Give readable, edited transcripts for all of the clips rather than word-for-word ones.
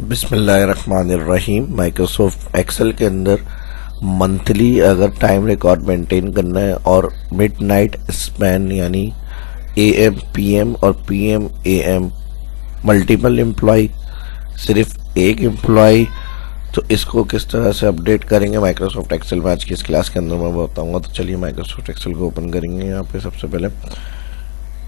बिस्मिल्लाहिर्रहमानिर्रहीम। Microsoft Excel के अंदर मंथली अगर टाइम रिकॉर्ड मेंटेन करना है और मिडनाइट स्पैन यानी एएम पीएम और पीएम एएम मल्टीपल एम्प्लॉय सिर्फ एक एम्प्लॉय, तो इसको किस तरह से अपडेट करेंगे माइक्रोसॉफ्ट एक्सेल में आज की इस क्लास के अंदर मैं बताऊंगा। तो चलिए माइक्रोसॉफ्ट एक्सेल को ओपन करेंगे। यहाँ पे सबसे पहले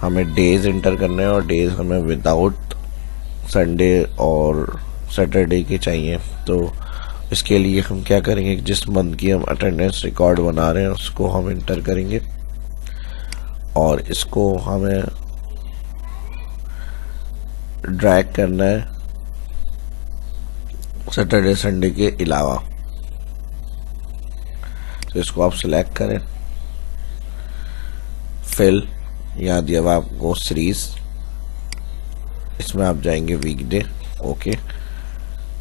हमें डेज इंटर करने हैं और डेज हमें विदाउट संडे और सैटरडे के चाहिए। तो इसके लिए हम क्या करेंगे, जिस मंथ की हम अटेंडेंस रिकॉर्ड बना रहे हैं उसको हम इंटर करेंगे और इसको हमें ड्रैग करना है सैटरडे संडे के अलावा। तो इसको आप सिलेक्ट करें, फिल या दिया हुआ आपको सीरीज, इसमें आप जाएंगे वीकडे। ओके,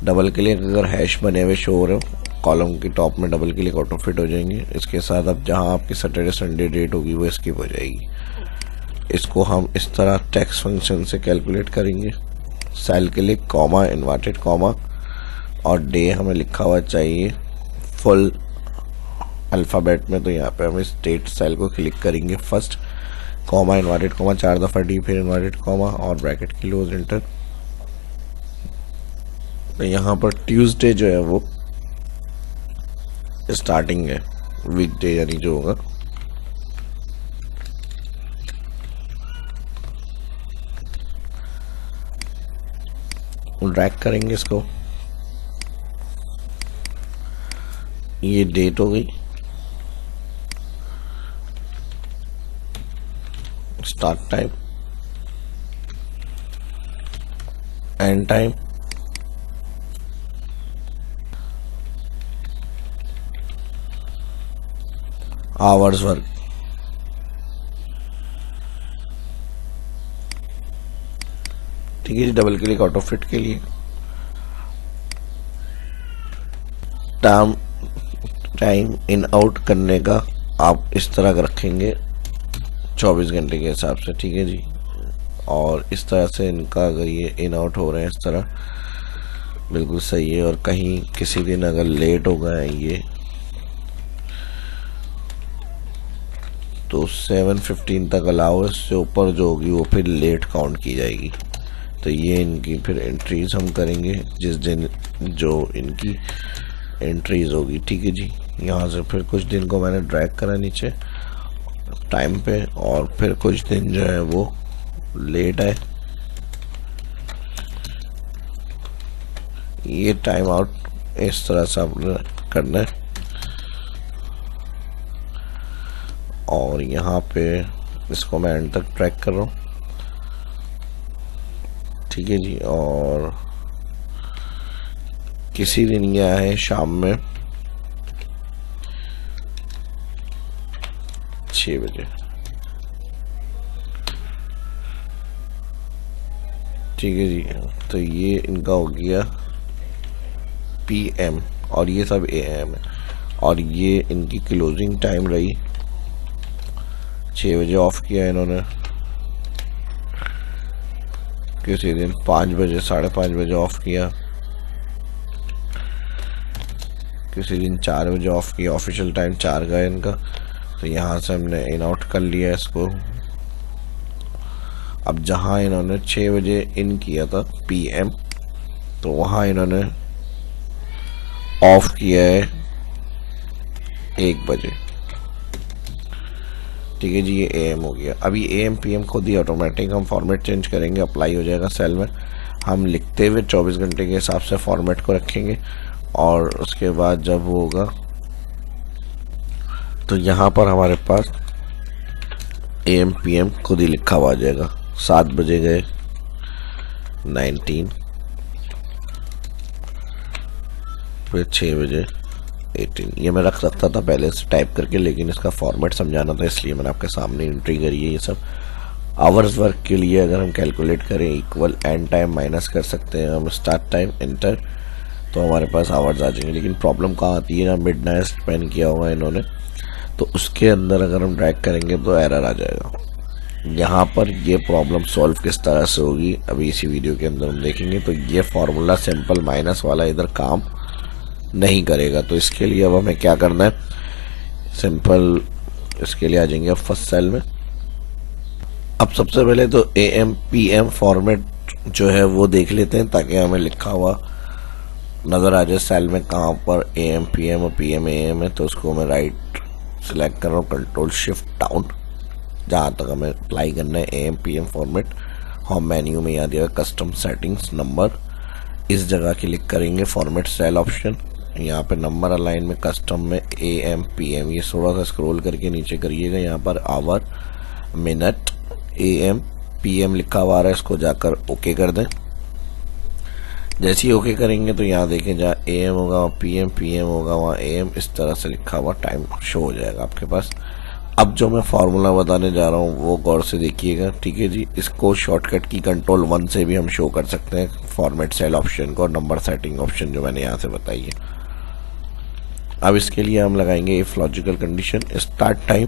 डबल क्लिक अगर हैश बने हुए शो हो रहे हो कॉलम के टॉप में डबल क्लिक ऑटो फिट हो जाएंगे। इसके साथ अब जहां आपकी सैटरडे संडे डेट होगी वो स्किप हो जाएगी। इसको हम इस तरह टेक्स्ट फंक्शन से कैलकुलेट करेंगे। Cell click comma inverted comma और डे हमें लिखा हुआ चाहिए फुल अल्फ़ाबेट में। तो यहाँ पे हम इस डेट सेल को क्लिक करेंगे, फर्स्ट कॉमा इन्वर्टेड कॉमा 4 दफ़ा डी फिर इन्वर्टेड कॉमा और ब्रैकेट क्लोज इंटर। तो यहाँ पर ट्यूसडे जो है वो स्टार्टिंग है, वीकडे यानी जो होगा। ड्रैग करेंगे इसको, ये डेट हो गई, start time, and time, hours work. ठीक है जी, डबल क्लिक ऑटो फिट के लिए टाइम इन आउट करने का आप इस तरह का रखेंगे 24 घंटे के हिसाब से। ठीक है जी, और इस तरह से इनका अगर ये इन आउट हो रहे हैं इस तरह बिल्कुल सही है। और कहीं किसी दिन अगर लेट हो गए ये तो 7:15 तक अलाउ, इससे ऊपर जो होगी वो फिर लेट काउंट की जाएगी। तो ये इनकी फिर एंट्रीज हम करेंगे जिस दिन जो इनकी एंट्रीज होगी। ठीक है जी, यहाँ से फिर कुछ दिन को मैंने ड्रैग करा नीचे टाइम पे और फिर कुछ दिन जो है वो लेट है। ये टाइम आउट इस तरह से आपने करना है और यहाँ पे इसको मैं एंड तक ट्रैक कर रहा हूँ। ठीक है जी, और किसी दिन ये है शाम में 6 बजे। ठीक है जी, तो ये इनका हो गया पीएम और ये सब एएम है। और ये इनकी क्लोजिंग टाइम रही 6 बजे ऑफ किया इन्होंने, किसी दिन 5 बजे 5:30 बजे ऑफ किया, किसी दिन 4 बजे ऑफ किया। ऑफिशियल टाइम 4 का है इनका। तो यहाँ से हमने इन आउट कर लिया इसको। अब जहाँ इन्होंने 6 बजे इन किया था पीएम, तो वहाँ इन्होंने ऑफ किया है 1 बजे। ठीक है जी, ये एएम हो गया। अभी एएम पीएम खुद ही ऑटोमेटिक हम फॉर्मेट चेंज करेंगे, अप्लाई हो जाएगा सेल में। हम लिखते हुए 24 घंटे के हिसाब से फॉर्मेट को रखेंगे और उसके बाद जब वो होगा तो यहाँ पर हमारे पास एएम पीएम खुद ही लिखा हुआ आ जाएगा। 7 बजे गए 19, फिर 6 बजे 18। ये मैं रख सकता था पहले से टाइप करके, लेकिन इसका फॉर्मेट समझाना था इसलिए मैंने आपके सामने एंट्री करी है। ये सब आवर्स वर्क के लिए अगर हम कैलकुलेट करें इक्वल एंड टाइम माइनस कर सकते हैं हम स्टार्ट टाइम इंटर, तो हमारे पास आवर्स आ जाएंगे। लेकिन प्रॉब्लम कहाँ आती है ना, मिडनाइट स्पेंड किया हुआ इन्होंने, तो उसके अंदर अगर हम ड्रैग करेंगे तो एरर आ जाएगा। यहाँ पर ये प्रॉब्लम सॉल्व किस तरह से होगी अभी इसी वीडियो के अंदर हम देखेंगे। तो ये फॉर्मूला सिंपल माइनस वाला इधर काम नहीं करेगा। तो इसके लिए अब हमें क्या करना है, सिंपल इसके लिए आ जाएंगे अब फर्स्ट सेल में। अब सबसे पहले तो AM PM फॉर्मेट जो है वो देख लेते हैं ताकि हमें लिखा हुआ नज़र आ जाए सेल में कहाँ पर AM PM और PM AM है। तो उसको मैं राइट सेलेक्ट कर रहा हूँ, कंट्रोल शिफ्ट डाउन, जहाँ तक हमें अप्लाई करना है AM PM format. Home menu में यहाँ दिया कस्टम सेटिंग्स नंबर, इस जगह क्लिक करेंगे फॉर्मेट सेल ऑप्शन, यहाँ पे नंबर अलाइन में कस्टम में AM PM, ये थोड़ा सा स्क्रॉल करके नीचे करिएगा, यहाँ per hour minute AM PM लिखा हुआ आ रहा है, इसको जाकर ओके कर दें। जैसे ही ओके करेंगे तो यहाँ देखें जहाँ AM होगा वहाँ PM PM होगा वहाँ AM, इस तरह से लिखा हुआ टाइम शो हो जाएगा आपके पास। अब जो मैं फार्मूला बताने जा रहा हूँ वो गौर से देखिएगा, ठीक है जी। इसको शॉर्टकट की कंट्रोल 1 से भी हम शो कर सकते हैं, फॉर्मेट सेल ऑप्शन को और नंबर सेटिंग ऑप्शन जो मैंने यहाँ से बताई है। अब इसके लिए हम लगाएंगे if logical condition start time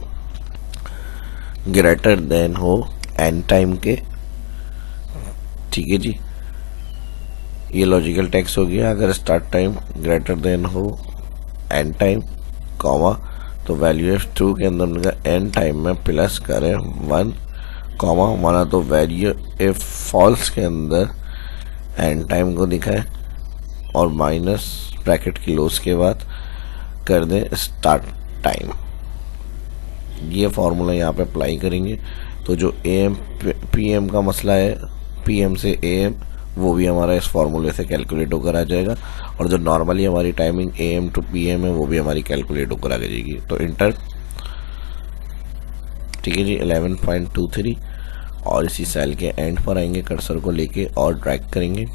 greater than हो एन टाइम के, ठीक है जी। ये लॉजिकल टेक्स्ट हो गया। अगर स्टार्ट टाइम ग्रेटर देन हो एन टाइम कॉमा, तो वैल्यू एफ 2 के अंदर एन टाइम में प्लस करें 1 कॉमा, माना तो वैल्यू एफ फॉल्स के अंदर एन टाइम को दिखाए और माइनस ब्रैकेट क्लोज के बाद कर दें स्टार्ट टाइम। ये फॉर्मूला यहाँ पे अप्लाई करेंगे तो जो AM PM का मसला है PM से AM वो भी हमारा इस फॉर्मूले से कैलकुलेट होकर आ जाएगा, और जो नॉर्मली हमारी टाइमिंग AM टू PM है वो भी हमारी कैलकुलेट होकर आ जाएगी। तो इंटर, ठीक है जी, 11.23 और इसी सेल के एंड पर आएंगे, कर्सर को लेके और ड्रैग करेंगे।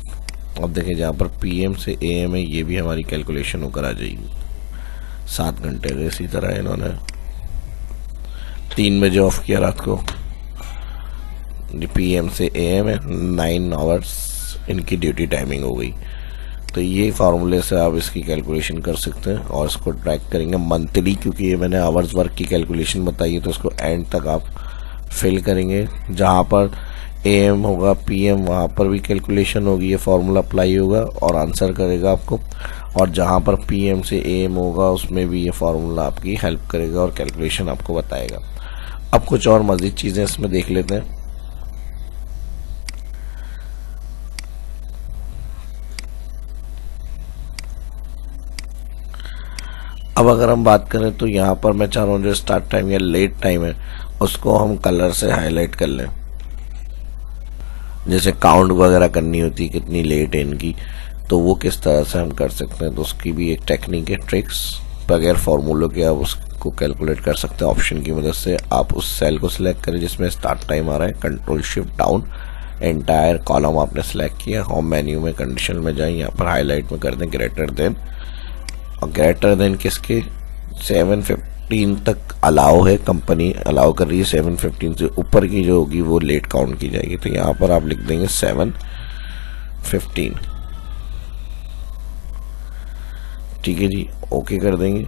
अब देखें जहाँ पर PM से AM है ये भी हमारी कैलकुलेशन होकर आ जाएगी 7 घंटे का। इसी तरह इन्होंने 3 बजे ऑफ किया रात को, PM से AM है 9 आवर्स इनकी ड्यूटी टाइमिंग हो गई। तो ये फार्मूले से आप इसकी कैलकुलेशन कर सकते हैं और इसको ट्रैक करेंगे मंथली, क्योंकि ये मैंने आवर्स वर्क की कैलकुलेशन बताई है। तो इसको एंड तक आप फिल करेंगे, जहाँ पर AM होगा PM वहाँ पर भी कैलकुलेशन होगी, ये फार्मूला अप्लाई होगा और आंसर करेगा आपको, और जहाँ पर PM से AM होगा उसमें भी ये फार्मूला आपकी हेल्प करेगा और कैलकुलेशन आपको बताएगा। अब कुछ और मज़ीद चीज़ें इसमें देख लेते हैं। अब अगर हम बात करें तो यहाँ पर मैं चाह रहा हूँ जो स्टार्ट टाइम या लेट टाइम है उसको हम कलर से हाईलाइट कर लें, जैसे काउंट वगैरह करनी होती है कितनी लेट है इनकी, तो वो किस तरह से हम कर सकते हैं। तो उसकी भी एक टेक्निक है, ट्रिक्स बगैर फार्मूलों के आप उसको कैलकुलेट कर सकते हैं। ऑप्शन की मदद से आप उस सेल को सिलेक्ट करें जिसमें स्टार्ट टाइम आ रहा है, control shift down, entire column आपने सेलेक्ट किया, होम मेन्यू में कंडीशन में जाएं, यहाँ पर हाईलाइट में कर दें ग्रेटर देन, और ग्रेटर देन किसके 7:15 तक अलाउ है, कंपनी अलाउ कर रही है। 7:15 से ऊपर की जो होगी वो लेट काउंट की जाएगी। तो यहाँ पर आप लिख देंगे 7:15, ठीक है जी, ओके कर देंगे।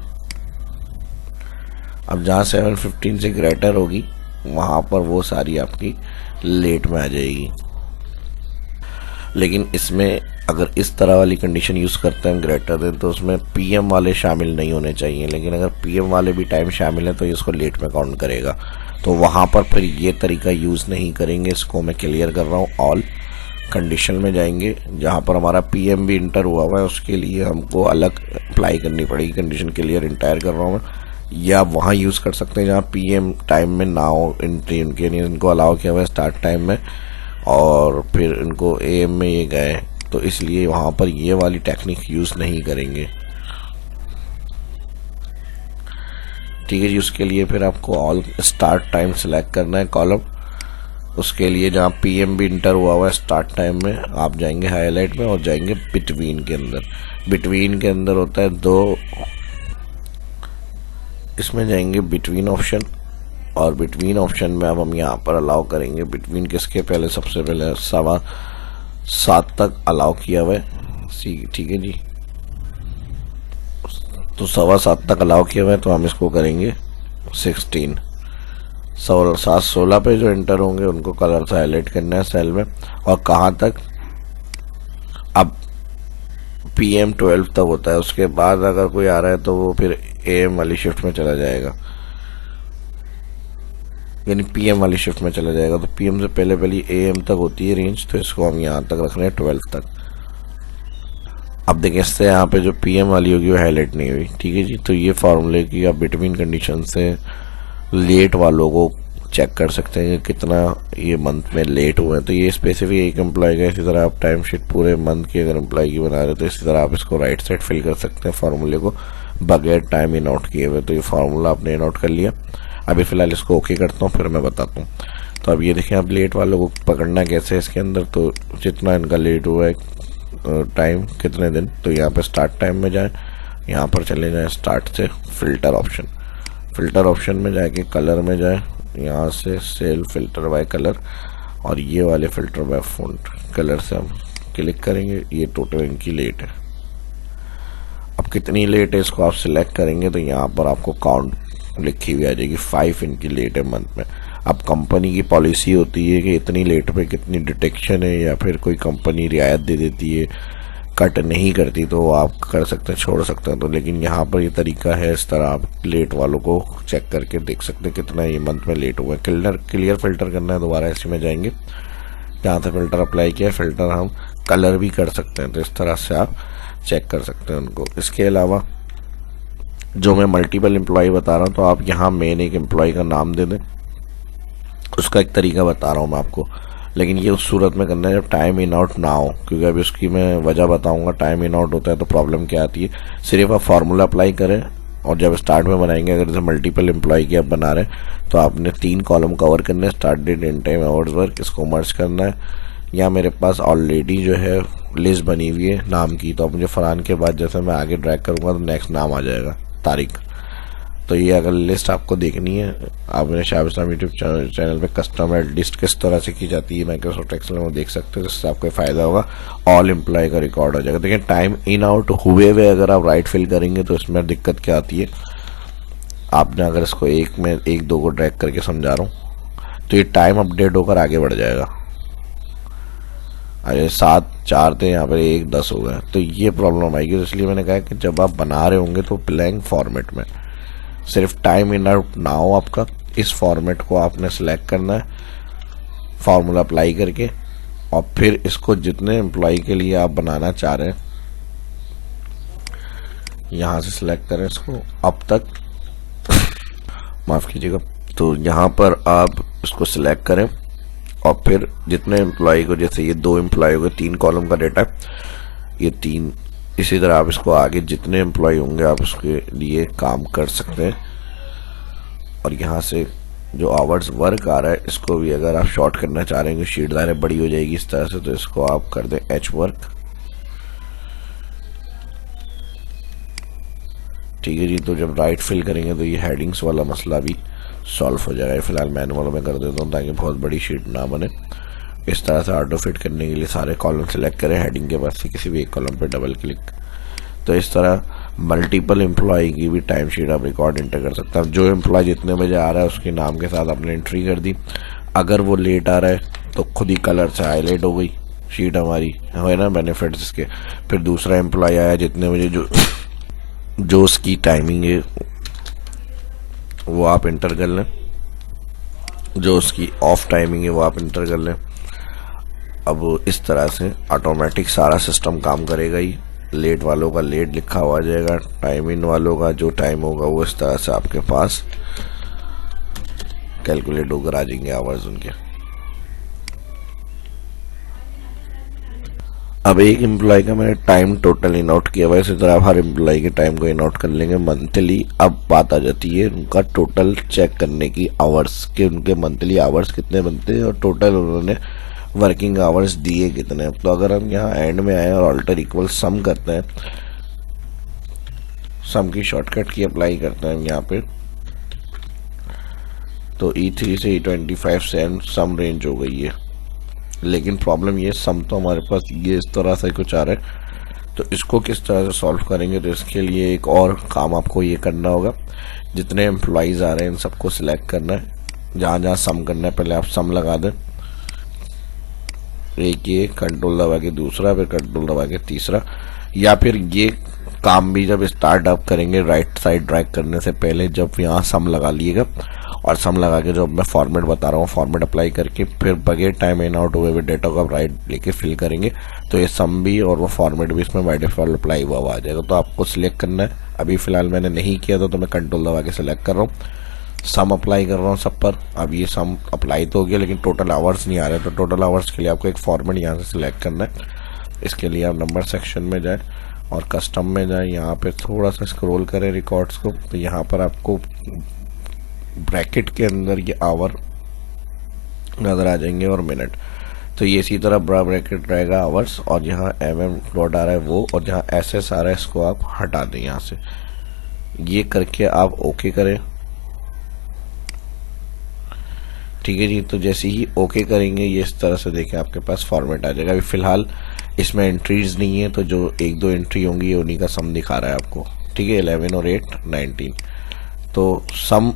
अब जहाँ 7:15 से ग्रेटर होगी वहाँ पर वो सारी आपकी लेट में आ जाएगी। लेकिन इसमें अगर इस तरह वाली कंडीशन यूज़ करते हैं हम ग्रेटर देन, तो उसमें PM वाले शामिल नहीं होने चाहिए, लेकिन अगर PM वाले भी टाइम शामिल है तो इसको लेट में काउंट करेगा। तो वहाँ पर फिर ये तरीका यूज़ नहीं करेंगे। इसको मैं क्लियर कर रहा हूँ। ऑल कंडीशन में जाएंगे, जहाँ पर हमारा PM भी इंटर हुआ हुआ है उसके लिए हमको अलग अप्लाई करनी पड़ेगी कंडीशन, क्लियर इंटायर कर रहा हूँ मैं। या वहाँ यूज़ कर सकते हैं जहाँ PM टाइम में ना हो एंट्री उनके, इनको अलाउ किया हुआ है स्टार्ट टाइम में और फिर इनको AM में ये गए, तो इसलिए वहाँ पर ये वाली टेक्निक यूज़ नहीं करेंगे, ठीक है जी। उसके लिए फिर आपको ऑल स्टार्ट टाइम सेलेक्ट करना है कॉलम। उसके लिए जहाँ PM भी इंटर हुआ हुआ है स्टार्ट टाइम में, आप जाएंगे हाईलाइट में और जाएंगे बिटवीन के अंदर। बिटवीन के अंदर होता है 2, इसमें जाएंगे बिटवीन ऑप्शन, और बिटवीन ऑप्शन में अब हम यहाँ पर अलाउ करेंगे बिटवीन किसके, पहले सबसे पहले 7:15 तक अलाउ किया हुआ है, ठीक है जी। तो 7:15 तक अलाउ किया हुआ है तो हम इसको करेंगे 16, 7-16 पे जो एंटर होंगे उनको कलर से हाईलाइट करना है सेल में। और कहाँ तक, अब PM 12 तक होता है, उसके बाद अगर कोई आ रहा है तो वो फिर AM वाली शिफ्ट में चला जाएगा, यानी PM वाली शिफ्ट में चला जाएगा। तो PM से पहले पहले AM तक होती है रेंज, तो इसको हम यहाँ तक रख रहे हैं 12 तक। अब देखिए इससे यहाँ पे जो PM वाली होगी वो हाईलाइट नहीं हुई, ठीक है जी। तो ये फार्मूले की आप बिटवीन कंडीशन से लेट वालों को चेक कर सकते हैं कि कितना ये मंथ में लेट हुए हैं। तो ये स्पेसिफिक एक एम्प्लॉय का, इसी तरह आप टाइम शीट पूरे मंथ की अगर एम्प्लॉय की बना रहे हो तो इसी तरह आप इसको राइट साइड फिल कर सकते हैं फार्मूले को बगैर टाइम इन आउट किए हुए। तो ये फार्मूला आपने इन आउट कर लिया। अभी फिलहाल इसको ओके करता हूँ, फिर मैं बताता हूँ। तो अब ये देखें, आप लेट वालों को पकड़ना कैसे है इसके अंदर। तो जितना इनका लेट हुआ है टाइम कितने दिन, तो यहाँ पे स्टार्ट टाइम में जाए, यहाँ पर चले जाए स्टार्ट से फिल्टर ऑप्शन, फिल्टर ऑप्शन में जाके कलर में जाए, यहाँ से सेल फिल्टर बाय कलर, और ये वाले फिल्टर बाय फॉन्ट कलर से हम क्लिक करेंगे। ये टोटल इनकी लेट है। अब कितनी लेट है इसको आप सिलेक्ट करेंगे तो यहाँ पर आपको काउंट लिखी हुई आ जाएगी, 5 इनकी लेट है मंथ में। अब कंपनी की पॉलिसी होती है कि इतनी लेट पे कितनी डिटेक्शन है, या फिर कोई कंपनी रियायत दे देती है, कट नहीं करती, तो आप कर सकते हैं, छोड़ सकते हैं। तो लेकिन यहाँ पर ये तरीका है, इस तरह आप लेट वालों को चेक करके देख सकते हैं कितना ये मंथ में लेट हुआ है। क्लियर फिल्टर करना है, दोबारा इसी में जाएंगे, जहाँ से फिल्टर अप्लाई किया फिल्टर हम कलर भी कर सकते हैं। तो इस तरह से आप चेक कर सकते हैं उनको। इसके अलावा जो मैं मल्टीपल एम्प्लॉय बता रहा हूँ, तो आप यहाँ मेन एक एम्प्लॉय का नाम दे दें, उसका एक तरीका बता रहा हूँ मैं आपको। लेकिन ये उस सूरत में करना है जब टाइम इन आउट ना हो, क्योंकि अभी उसकी मैं वजह बताऊंगा। टाइम इन आउट होता है तो प्रॉब्लम क्या आती है, सिर्फ आप फार्मूला अप्लाई करें और जब स्टार्ट में बनाएंगे, अगर जैसे मल्टीपल एम्प्लॉय की आप बना रहे हैं तो आपने 3 कॉलम कवर करने हैं, start date, end time, hours work, इसको मर्ज करना है। यहाँ मेरे पास ऑलरेडी जो है लिस्ट बनी हुई है नाम की, तो अब मुझे फरहान के बाद जैसे मैं आगे ड्रैग करूँगा तो नेक्स्ट नाम आ जाएगा, तारीख। तो ये अगर लिस्ट आपको देखनी है, आप मेरे शाहिब इस्लाम यूट्यूब चैनल पे कस्टमर लिस्ट किस तरह से की जाती है माइक्रोसॉफ्ट एक्सेल में देख सकते हो, जिससे आपको फ़ायदा होगा। ऑल एम्प्लॉय का रिकॉर्ड हो जाएगा। देखिए टाइम इन आउट हुए हुए अगर आप राइट फिल करेंगे तो इसमें दिक्कत क्या आती है, आपने अगर इसको एक दो को ड्रैग करके समझा रहा हूँ तो ये टाइम अपडेट होकर आगे बढ़ जाएगा। अरे 7 4 थे, यहाँ पर 1 10 हो गया, तो ये प्रॉब्लम आएगी। तो इसलिए मैंने कहा कि जब आप बना रहे होंगे तो ब्लैंक फॉर्मेट में, सिर्फ टाइम इन आउट ना हो आपका, इस फॉर्मेट को आपने सेलेक्ट करना है फार्मूला अप्लाई करके, और फिर इसको जितने एम्प्लॉय के लिए आप बनाना चाह रहे हैं यहाँ से सिलेक्ट करें इसको अब तक, माफ़ कीजिएगा। तो यहाँ पर आप इसको सिलेक्ट करें और फिर जितने एम्प्लॉय को, जैसे ये 2 एम्प्लॉय को 3 कॉलम का डेटा, ये 3, इसी तरह आप इसको आगे जितने एम्प्लॉय होंगे आप उसके लिए काम कर सकते हैं। और यहाँ से जो आवर्स वर्क आ रहा है इसको भी अगर आप शॉर्ट करना चाह रहे हैं, शीट दायरे बड़ी हो जाएगी इस तरह से, तो इसको आप कर दें H वर्क, ठीक है जी। तो जब राइट फिल करेंगे तो ये हेडिंग्स वाला मसला भी सॉल्व हो जाएगा। फिलहाल मैनुअल में कर देता हूँ ताकि बहुत बड़ी शीट ना बने। इस तरह से ऑटो फिट करने के लिए सारे कॉलम सेलेक्ट करें, हेडिंग के पास से किसी भी एक कॉलम पर डबल क्लिक। तो इस तरह मल्टीपल एम्प्लॉय की भी टाइम शीट आप रिकॉर्ड इंटर कर सकते हैं। जो एम्प्लॉय जितने बजे आ रहा है उसके नाम के साथ आपने एंट्री कर दी। अगर वो लेट आ रहा है तो खुद ही कलर से हाईलाइट हो गई शीट हमारी, है ना, बेनिफिट्स इसके। फिर दूसरा एम्प्लॉय आया जितने बजे, जो उसकी टाइमिंग है वो आप इंटर कर लें, जो उसकी ऑफ टाइमिंग है वो आप इंटर कर लें। अब इस तरह से ऑटोमेटिक सारा सिस्टम काम करेगा ही। लेट वालों का लेट लिखा हुआ जाएगा, टाइम इन वालों का जो टाइम होगा वो इस तरह से आपके पास कैलकुलेट होकर आ जाएंगे आवर्स उनके। अब एक एम्प्लॉय का मैंने टाइम टोटल इन आउट किया हुआ है, इसी तरह आप हर एम्प्लॉय के टाइम को इन आउट कर लेंगे मंथली। अब बात आ जाती है उनका टोटल चेक करने की, आवर्स के, उनके मंथली आवर्स कितने बनते हैं और टोटल उन्होंने वर्किंग आवर्स दिए कितने। तो अगर हम यहाँ एंड में आए और ऑल्टर इक्वल सम करते हैं, सम की शॉर्टकट की अप्लाई करते हैं यहाँ पे, तो E3 से E25 से सम रेंज हो गई है। लेकिन प्रॉब्लम ये, सम तो हमारे पास ये इस तरह से कुछ आ रहा है, तो इसको किस तरह से सॉल्व करेंगे। तो इसके लिए एक और काम आपको ये करना होगा, जितने एम्प्लॉयज़ आ रहे हैं इन सबको सिलेक्ट करना है, जहाँ जहाँ सम करना है पहले आप सम लगा दें, एक ये कंट्रोल दबा के दूसरा, फिर कंट्रोल दबा के तीसरा। या फिर ये काम भी जब स्टार्ट अप करेंगे राइट साइड ड्रैग करने से पहले जब यहाँ सम लगा लिएगा, और सम लगा के जो मैं फॉर्मेट बता रहा हूँ फॉर्मेट अप्लाई करके फिर बगैर टाइम इन आउट हुए डेटा को आप राइट लेके फिल करेंगे तो ये सम भी और वो फॉर्मेट भी इसमें बाय डिफॉल्ट अप्लाई हुआ आ जाएगा। तो आपको सिलेक्ट करना है, अभी फिलहाल मैंने नहीं किया था तो मैं कंट्रोल दबा के सिलेक्ट कर रहा हूँ, सम अप्लाई कर रहा हूँ सब पर। अब ये सम अप्लाई तो हो गया लेकिन टोटल आवर्स नहीं आ रहे, तो टोटल आवर्स के लिए आपको एक फॉर्मेट यहाँ से सिलेक्ट करना है। इसके लिए आप नंबर सेक्शन में जाए और कस्टम में जाए, यहाँ पे थोड़ा सा स्क्रॉल करें रिकॉर्ड्स को, तो यहाँ पर आपको ब्रैकेट के अंदर ये आवर नज़र आ जाएंगे और मिनट। तो ये इसी तरह बड़ा ब्रैकेट रहेगा आवर्स, और यहाँ डॉट आ रहा है वो, और जहाँ एस आ रहा है इसको आप हटा दें यहाँ से। ये करके आप ओके करें, ठीक है जी। तो जैसे ही ओके करेंगे ये इस तरह से देखें आपके पास फॉर्मेट आ जाएगा। अभी फिलहाल इसमें एंट्रीज नहीं है, तो जो एक दो एंट्री होंगी ये उन्हीं का सम दिखा रहा है आपको, ठीक है। 11 और 8 19। तो सम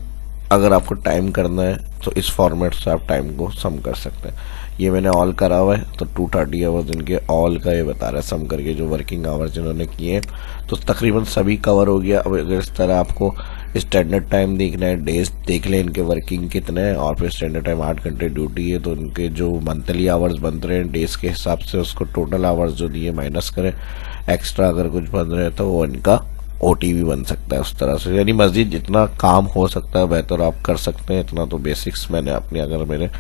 अगर आपको टाइम करना है तो इस फॉर्मेट से आप टाइम को सम कर सकते हैं। ये मैंने ऑल करा हुआ है तो 230 आवर्स इनके ऑल का ये बता रहा है सम करके जो वर्किंग आवर्स जिन्होंने किए हैं, तो तकरीबन सभी कवर हो गया। अब अगर इस तरह आपको स्टैंडर्ड टाइम देखना है, डेज देख लें इनके वर्किंग कितने हैं, और फिर स्टैंडर्ड टाइम 8 घंटे ड्यूटी है तो इनके जो मंथली आवर्स बन रहे हैं डेज के हिसाब से उसको टोटल आवर्स जो दिए माइनस करें, एक्स्ट्रा अगर कुछ बन रहे हैं तो वो इनका ओटी भी बन सकता है उस तरह से। यानी मस्जिद जितना काम हो सकता है बेहतर आप कर सकते हैं, इतना तो बेसिक्स मैंने अपनी, अगर मेरे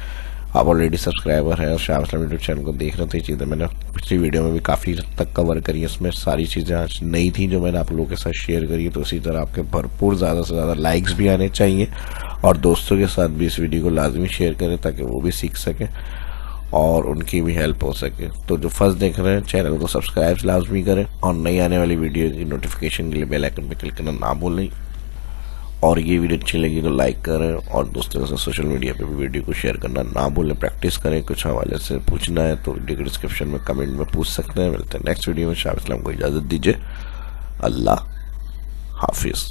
आप ऑलरेडी सब्सक्राइबर हैं और शाह इस्लाम यूट्यूब चैनल को देख रहे थे, ये चीज़ें मैंने पिछली वीडियो में भी काफ़ी हद तक कवर करी है। इसमें सारी चीज़ें आज नई थी जो मैंने आप लोगों के साथ शेयर करी है। तो उसी तरह आपके भरपूर ज़्यादा से ज़्यादा लाइक्स भी आने चाहिए और दोस्तों के साथ भी इस वीडियो को लाजमी शेयर करें ताकि वो भी सीख सकें और उनकी भी हेल्प हो सके। तो जो फर्स्ट देख रहे हैं चैनल को सब्सक्राइब लाजमी करें और नई आने वाली वीडियो की नोटिफिकेशन के लिए बेल आइकन पर क्लिक करना ना भूलें। और ये वीडियो अच्छी लगी तो लाइक करें और दोस्तों के साथ सोशल मीडिया पे भी वीडियो को शेयर करना ना भूलें। प्रैक्टिस करें, कुछ हवाले से पूछना है तो वीडियो के डिस्क्रिप्शन में कमेंट में पूछ सकते हैं। मिलते हैं नेक्स्ट वीडियो में। शाह इस्लाम को इजाज़त दीजिए। अल्लाह हाफिज़।